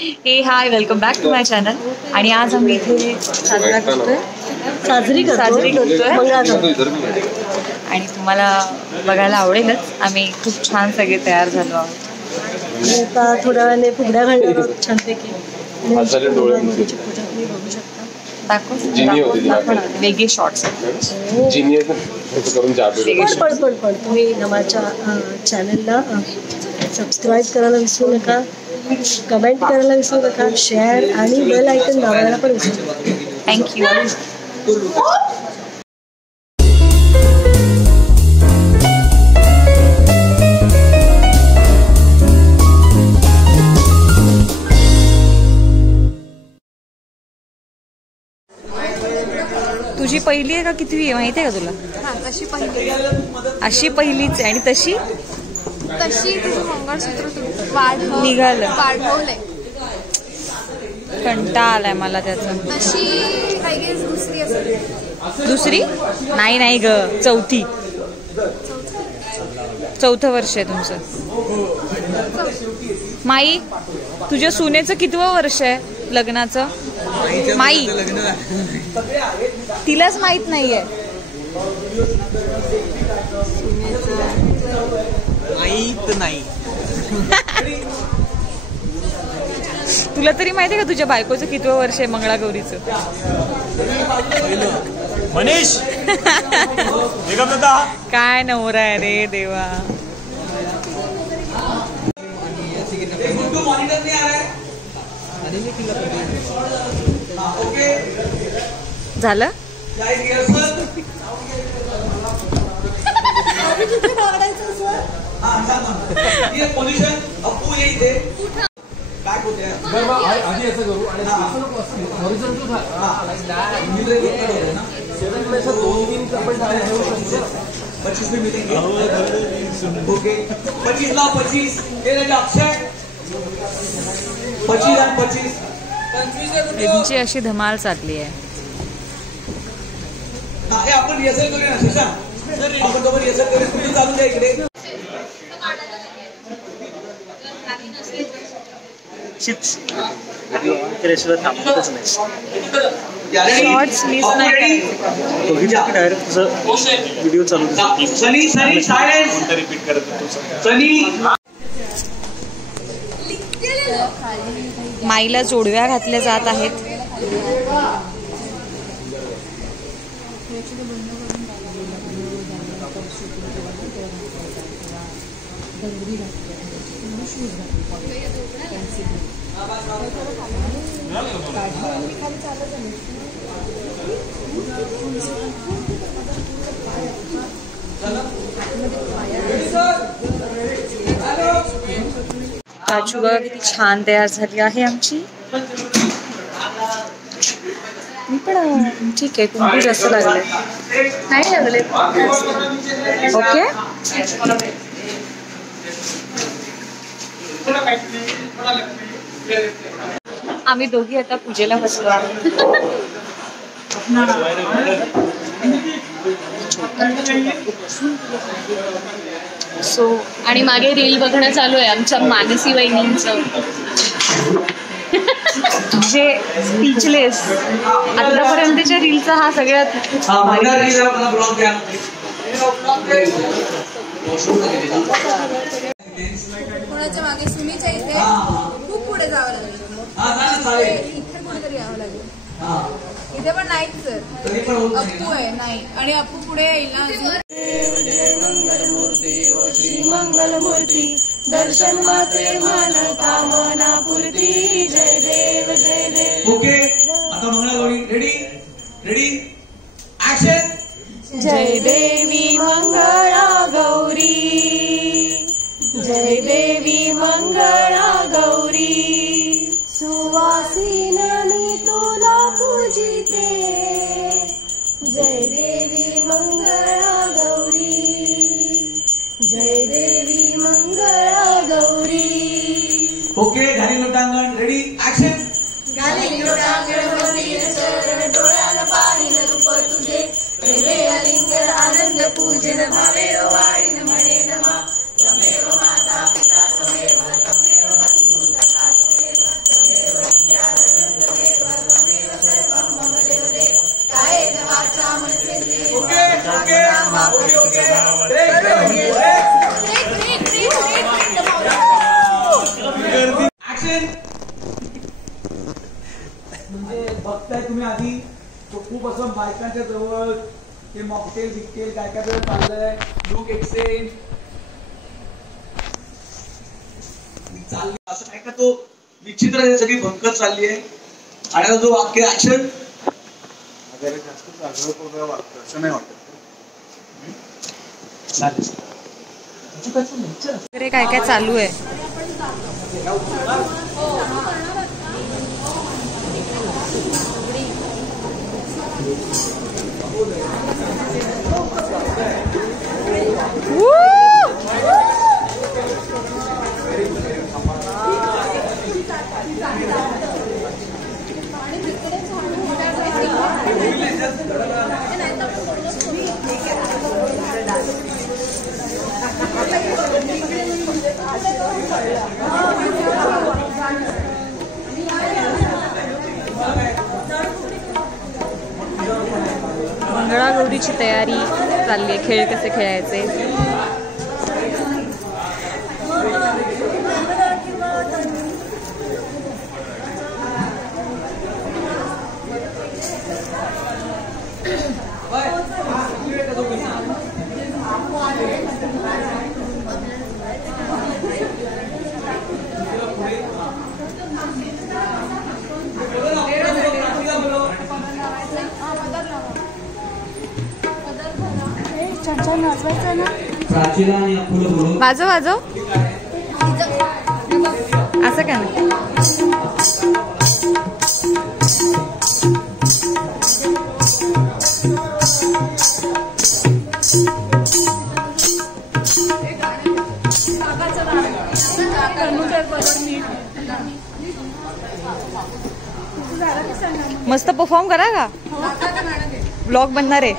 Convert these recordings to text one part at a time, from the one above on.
हे hi, welcome back to my channel. आणि आज आम्ही इथे साजरी करतोय आणि तुम्हाला बघायला आवडेलच. आम्ही खूप छान सगळे तयार झालो आहोत. आता थोड्या वेळाने फुगड्या घालणार आहोत छानपैकी. वेगळे शॉर्ट्स. तुम्ही नमाच्या चॅनलला सबस्क्राईब करायला विसरू नका, कमेंट करायला विसरू नका, शेअर आणि बेल आयकन दाबायला पण विसरू नका. थँक्यू. तुझी पहिली आहे का कितवी आहे माहिती आहे का तुला? तशी पहिली. अशी पहिलीच आहे. आणि तशी तुझं मंगळसूत्र निघालं, वाढवलंय. कंटाळा आलाय मला त्याचा. तशी आय गेस दुसरी असेल. दुसरी नाही ग, चौथं वर्ष आहे तुमचं. माई, तुझ्या सुनेचं कितवं वर्ष आहे लग्नाचं? माई, तिलाच माहित नाहीये. नाही तुला तरी माहिती आहे का तुझ्या बायकोचं कितवं वर्ष आहे मंगळागौरीचं? मनीष काय नवरा आहे रे देवा. झालं. आधी असं करू आणि पच्चीस में मिलेंगे. ओके 25 ला 25 अक्षय 25 आणि 25 त्यांची अशी धमाल चालली आहे. आपण रिहर्सल करूया ना शशांक. आपण दोघं रिहर्सल करूया. तुम्ही चालू द्या इकडे. शॉर्ट्स मिस नाही डायरेक्ट व्हिडिओ चालू. सनी सायलेन्स रिपीट करत सनी. माईला जोडव्या घातल्या जात आहेत. काजू बघा किती छान तयार झाली आहे आमची. मी पण ठीक आहे. कुंकू जास्त लागले नाही लागले. ओके. आम्ही दोघी आता पूजेला बसलो आहोत. आणि मागे रील बघणं चालू आहे आमच्या मानसी वहिनींचं. म्हणजे स्पीचलेस. आतापर्यंतच्या रीलचा हा सगळ्यात कोणाच्या मागे सुनीच्या इथे खूप पुढे जावं लागेल. इथे कुठेतरी यावं लागेल. इथे पण नाहीच सर. अप्पू आहे नाही. आणि अप्पू पुढे येईल ना. श्री मंगलमूर्ती दर्शन मात्रे मन कामना पूर्ती. जय देव जय देव. ओके आता मंगळागौरी. Ready action. जय देवी मंगळा गौरी, जय देवी मंगळा गौरी. सुवासिन मी तुला पूजिते. जय देवी मंगळा गौरी, जय देवी मंगळा गौरी. ओके घाली लोटांगण. Ready action. घाली लोटांगण मंदिर चरण डोळ्याला पाहिन रूप तुझे. प्रेमे अलिंगन आनंद पूजन भावे वाढीन म्हणे नमा. त्वमेव माता पिता त्वमेव त्वमेव बंधू सखा त्वमेव तुम्ही आधी खूप असं बायकांच्या जवळ ते मॉकटेल बिकटेल काय काय वेळ चाललंय लुक एक्सचेंज चालली असं काय का तो विचित्र सगळी भंकत चालली आहे आणि जो वाक्य ऍक्शन जास्त आग्रह वाटतं असं नाही वाटत. काय काय चालू आहे. मंगळागौरीची तयारी चालली आहे. खेळ कसे खेळायचे. वाजव वाजव असं काय नाही. मस्त परफॉर्म करा का. ब्लॉग बनणार आहे.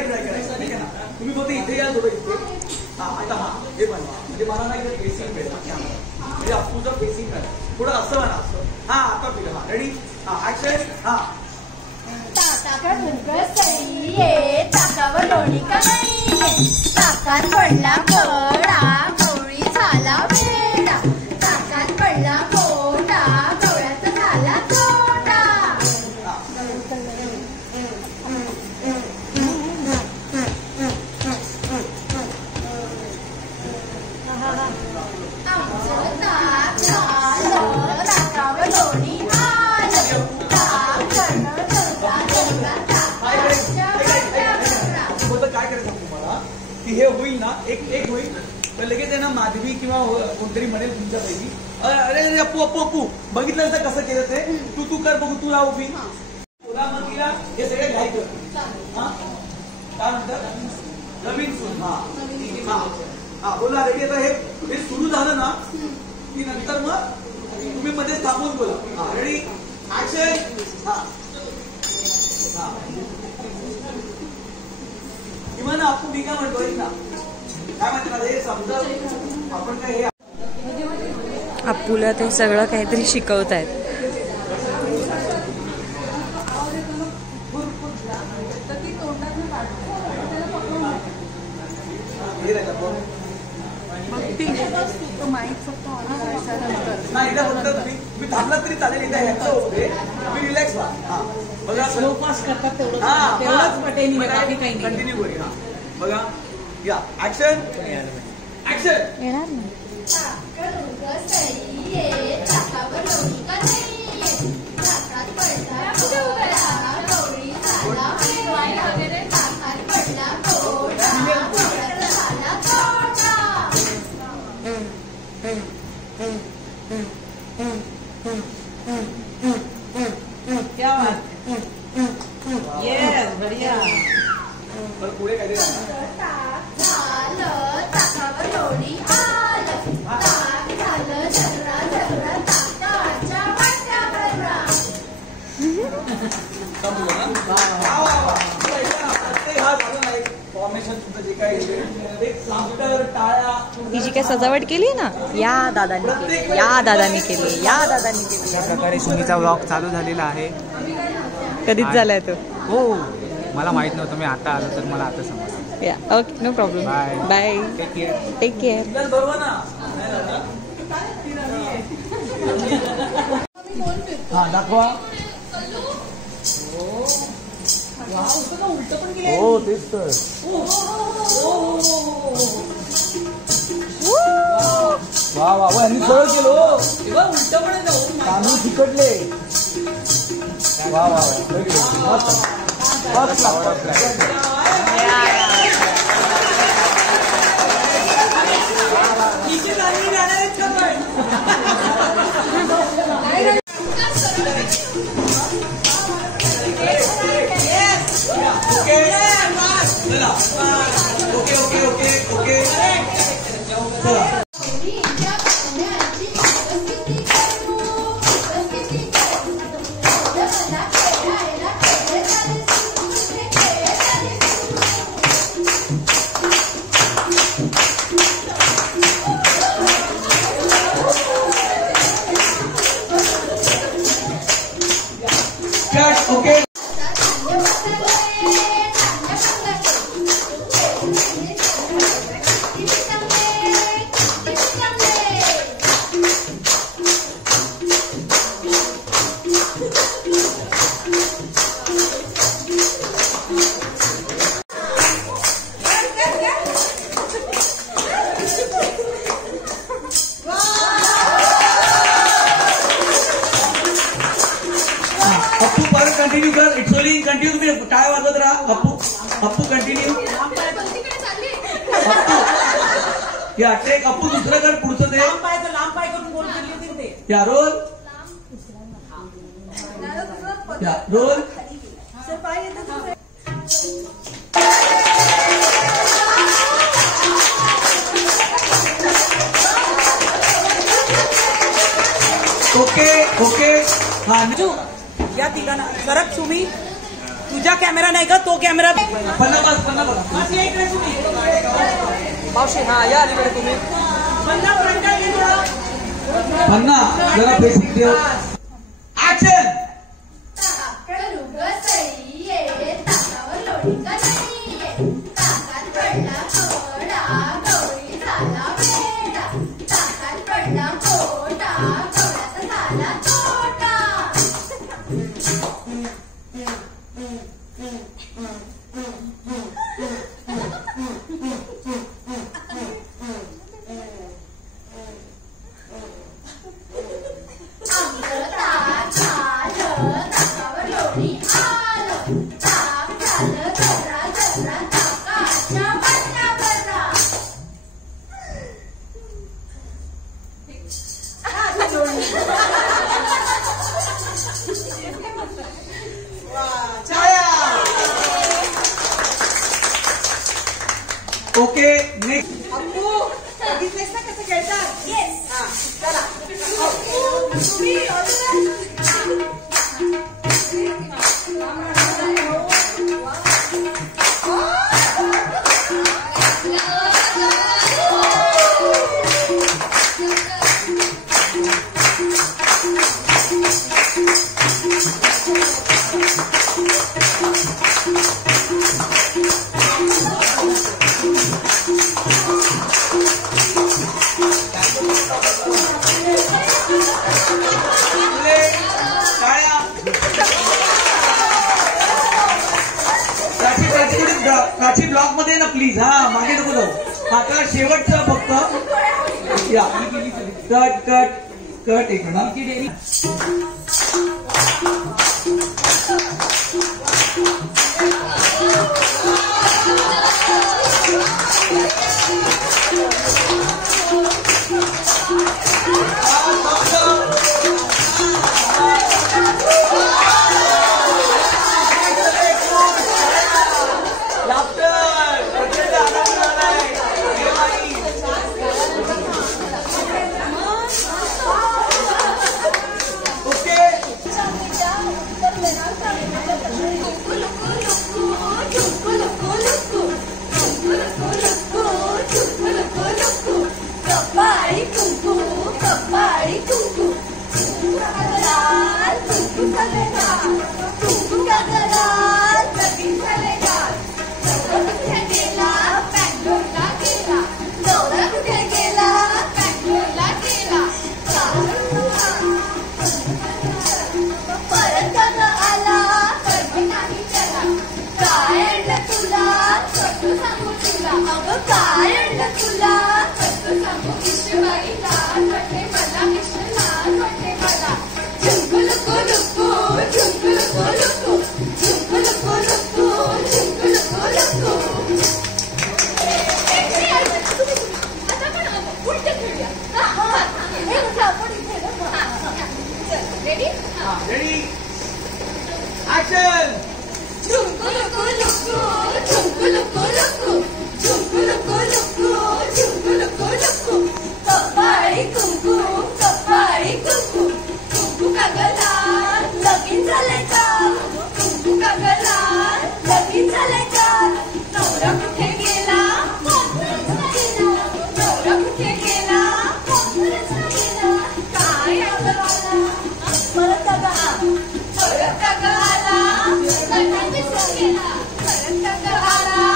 तुम्ही फक्त इथे या थोडं इथे आता हे बनवा म्हणजे मला नाही फेसिंग भेट म्हणजे अप्पूचं फेसिंग करा थोडं असं म्हणा असं आता फिर रेडी ऍक्शन ताकावर लोणी का नाहीये ताकात पडला कोडा गवळी झाला वेडा ताकात पडला कोडा गवळ्याचा झाला तोडा. ताकावर लोणी हे होईल ना एक होईल तर लगेच आहे ना माधवी किंवा कोणतरी म्हणेल तुमच्या पैकी अरे अप्पू अप्पू अप्पू बघितलं तर कसं केलं ते तू कर बघू तू राह उभी तुला मग तिला हे सगळे घ्यायचं काय म्हणतात नवीन सून हा बोला रेडी आता हे सुरू झालं ना की नंतर मग तुम्ही मध्ये थांबून बोला रेडी ऍक्शन किंवा आपण मी काय म्हणतोय ना काय म्हणते मला हे समजा आपण काय हे अप्पूला ते सगळं काहीतरी शिकवतायत. नाही तुम्ही थांबला तरी चालेल एकदा ह्याचं होते तुम्ही रिलॅक्स व्हा बघा स्लो पास करतात तेवढंच कंटिन्यू करूया बघा या ऍक्शन ऍक्शन येणार ना. पुढे काय फॉर्मेशन डेकोरेशन तुमचं जे काही एक लाफ्टर, टाळ्या, ही जी काय सजावट केली ना, या दादांनी केली, या दादांनी केली, या दादांनी केली. अशा प्रकारे सुमीचा व्लॉग चालू झालेला आहे. कधीच झालाय तो. हो, मला माहित नव्हतं, मी आता आलो तर मला आता समजलं. या okay, no problem. Bye bye, take care. Take care. बरोबर ना. हा दाखवा. हो तेच तर. वा वा वा, यांनी सरळ केलो. उलट पण तांदूळ चिकटले. वा वा मस्त मस्त लागतं. ओके ओके ओके ओके चला. ओके अप्पू परत कंटिन्यू कर. It's only continue. तुम्ही टाळ वाजवत राहा. अप्पू अप्पू कंटिन्यू. या टेक. अप्पू दुसरं कर. पुढचं ते लांब पाय करून गोल केली होती ते. या रोल. या रोल. Okay okay. हा या ठिकाणा सरक सुमी. तुझा कॅमेरा नाही का, तो कॅमेरा. पन्ना बघा. मावशी हा या अलीकडे तुम्ही. पन्ना जरा बेसिक देव. ऍक्शन. Okay next. अप्पू बघितलेस ना कसं खेळतात. येस हा चला. अप्पू तुम्ही प्राची ब्लॉक मध्ये ना प्लीज. हा मागे नको जाऊ. आता शेवटचं फक्त या कट कट कट. एक मिनिट. कपाळी कुंकू कपाळी कुंकू लाल कुंकू लाल कुंकू लाल लगीन झाले गाल कुठे गेला बँगलोरला गेला नवरा कुठे गेला बँगलोरला गेला परत कग आला कधी नाही त्याला काय आणलं तुला कसं सांगू तुला अगं काय आणलं तुला कसं सांगू विषबाई लाल वाटते मला विष लाल वाटते मला झुंकुलुकु लुकु झुंकुलुकु लुकु झुंकुलुकु लुकु झुंकुलुकु लुकु आता पण उलट खेळूया हे उठा आपण इथे रेडी रेडी ऍक्शन झुंकुलुकु लुकु झुंकुलुकु लुकु झुंकुलुकु लुकु झुंकुलुकु लुकु कपाळी कुंकू कपाळी कुंकू कुंकू कागला लगीन झाले का कुंकू कागला लगीन झाले का नवरा कुठे गेला नवरा कुठे गेला काय आला परत कागा आला परत विसरून गेला परत कागा आला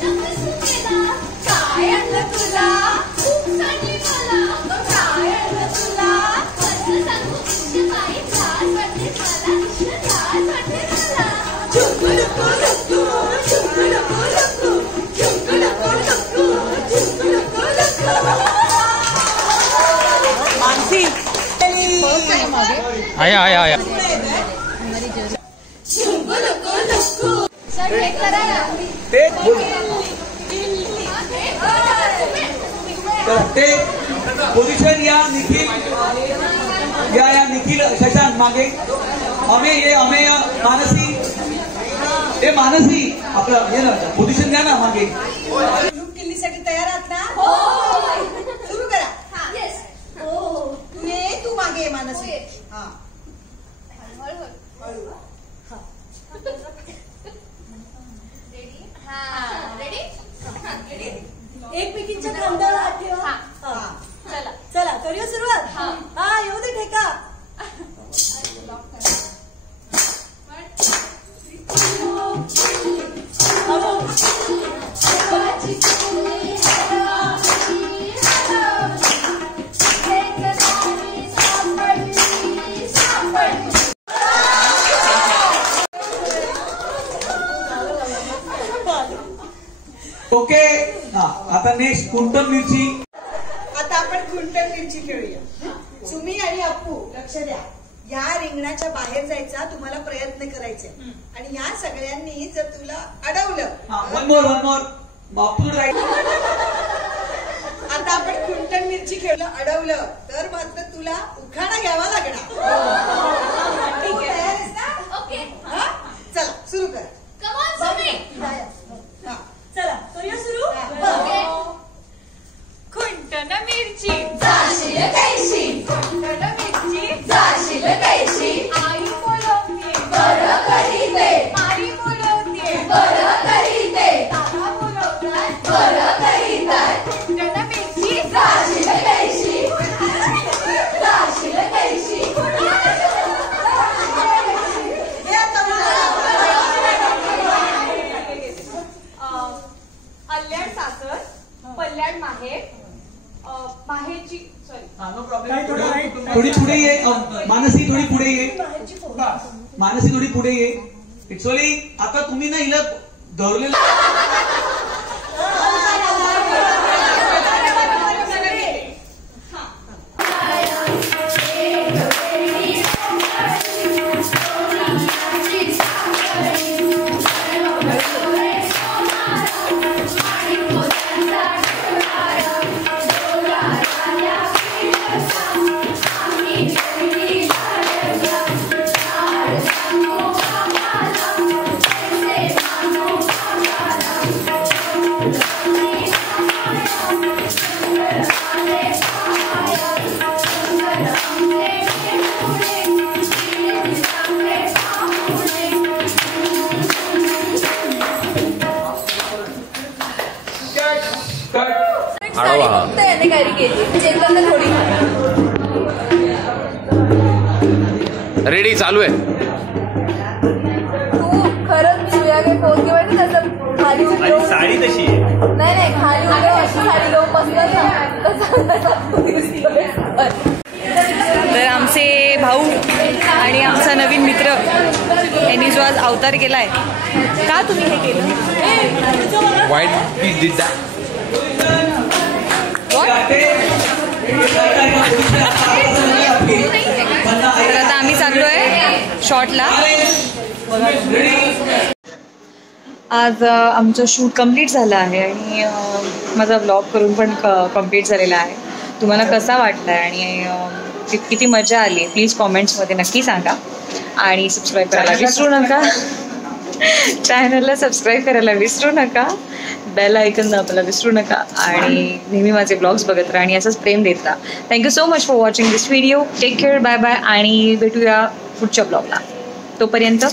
विसरून गेला काय आणलं तुला खूप सांगली मला काय आणलं तुला कसं सांगू विषबाई लाज वाटते मला विष लाज वाटते मला झुंकुलुकु लुकु झुंकुलुकु लुकु झुंकुलुकु लुकु झुंकुलुकु लुकु मानसी आया झुंकुलुकु लुकु सर हे करा ना ते बोल चला ते पोझिशन या निखिल या निखिल शशांक मागे अमेय मानसी ते मानसी आपलं हे ना पोझिशन द्या ना मागे ग्रुप किल्लीसाठी तयार आहात ना हो सुरू करा येस हो तू ये तू मागे मानसी हा हळू एकमेकींच्या खांद्याला हात ठेवा चला चला करूया सुरुवात हा येऊ दे ठेका ओके हा आता नेक्स्ट कुंटल मिरची आता आपण कुंटल मिरची खेळूया सुमी आणि अप्पू लक्ष द्या या रिंगणाच्या बाहेर जायचा तुम्हाला प्रयत्न करायचे आणि या सगळ्यांनी जर तुला अडवलं वन मोर बापू राईट आता आपण कुंटल मिरची खेळलं अडवलं तर मात्र तुला उखाणा घ्यावा लागणार ठीक आहे ओके चला सुरू करा चला करूया सुरू खुंटन मिरची जाशील कैशी खुंटन मिरची जाशील कैशी आई बोलवते बरं करीते आई बोलवते बरं करीते दादा बोलवतात बरं करीतात खुंटन मिरची जाशील कैशी जाशील कैशी हे आता अल्ल्याड सासर पल्ल्याड माहेर माहेरची सॉरी नो प्रॉब्लेम थोडी पुढे ये मानसी थोडी पुढे ये मानसी थोडी पुढे ये इट्स ओनली आता तुम्ही ना हिला धरलेलं साडी आडवा. फक्त याने कॅरी केली, चेतनने थोडी. रेडी चालू आहे. तू खरंच सुया काही पोहोचली वाटत त्याचं खाली उतरवून. साडी तशी आहे. नाही खाली उतरव अशी साडी लावून बसतात ना तसं. तर आमचे भाऊ आणि आमचा नवीन मित्र यांनी जो आज अवतार केलाय, का तुम्ही हे केलं? वाईट डिड दॅट. तर आता आम्ही चाललोय शॉर्टला. आज आमचं शूट कम्प्लीट झालं आहे आणि माझा ब्लॉग करून पण कम्प्लीट झालेला आहे. तुम्हाला कसा वाटला आणि किती मजा आली प्लीज कॉमेंट्समध्ये नक्की सांगा. आणि सबस्क्राईब करायला विसरू नका. चॅनलला सबस्क्राईब करायला विसरू नका. बेल आयकन दाबायला विसरू नका. आणि नेहमी माझे ब्लॉग्स बघत राहा आणि असंच प्रेम देत राहा. Thank you so much for watching this video. Take care. Bye bye आणि भेटूया पुढच्या ब्लॉगला. तोपर्यंत